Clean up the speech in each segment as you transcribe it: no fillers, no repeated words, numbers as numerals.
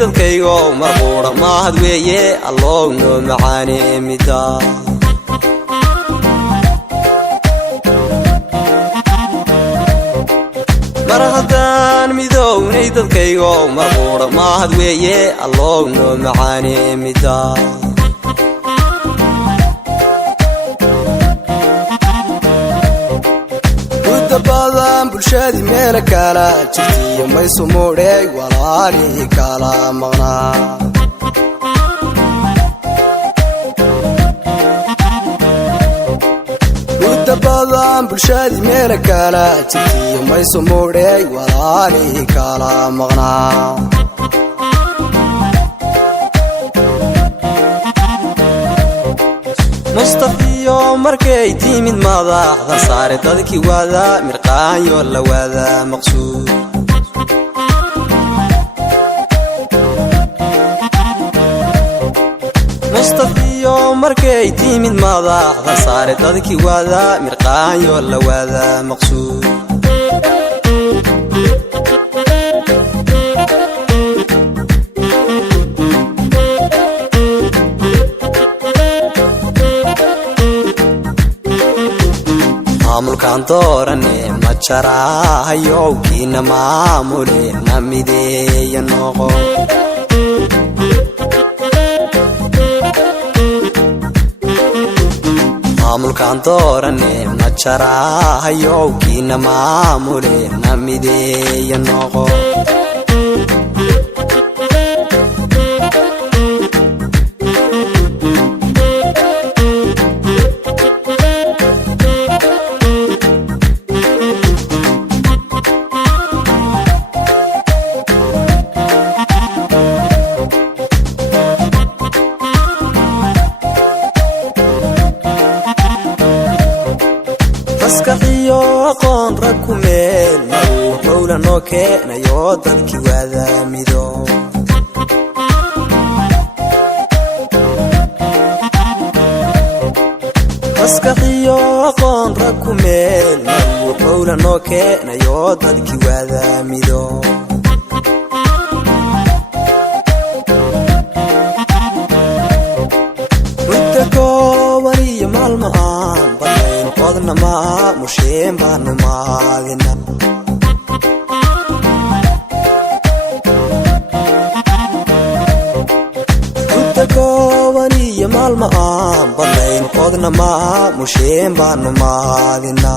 dadkaygo marquudha mahad weeye allow noo macaane mida mar haddaan midownay dadkaygo marquudha mahad weeye allow noo macaane mida badan bulshadii meel kala jirtiyo maysu moodhay walaalihii kala maqnaa muddo badan bulshadii meel kala jirtiyo maysu moodhay walaalihii kala maqnaa mustafiyo markay timid madaxda saare dadkii wada mirqaanyo la wada maqsuud mustafiyo markay timid madaxda saare dadkii wada mirqaanyo la wada maqsuud maamulkaan doorane ma jaraahayow kiina maamule na mideeya noqo maamulkaan doorane ma jaraahayow kiina maamule na mideeya noqo maskaxiyo aqoon rag ku meel maruu mawla noo keenayo dadkii wada mido maskaxiyo aqoon rag ku meel maruu mawla noo keenayo dadkii wada mido muddo kooban iyo maalmo aan banayn qodna maamusheen baanu maadina muddo kooban iyo maalmo aan banayn qodna maamusheen baanu maadina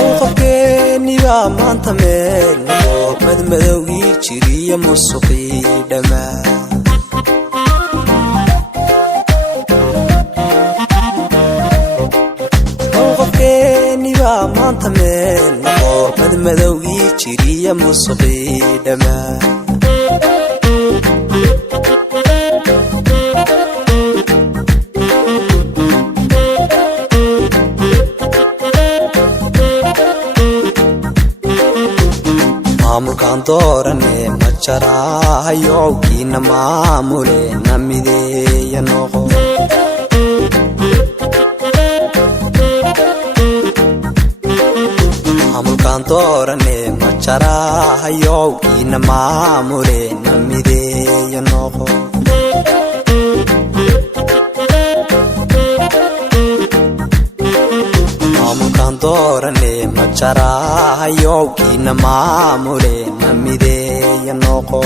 mawqafkeeniba maanta meel noqo madmadowgii jiriyo musuqii dhammaa mawqafkeeniba maanta meel noqo madmadowgii jiriyo musuqii dhammaa maamulkaan doorane ma jaraahayow kiina maamule na mideeya noqo maamulkaan doorane ma jaraahayow kiina maamule na mideeya noqo maamulkaan doorane ma jaraahayow kiina maamule na mideeya noqo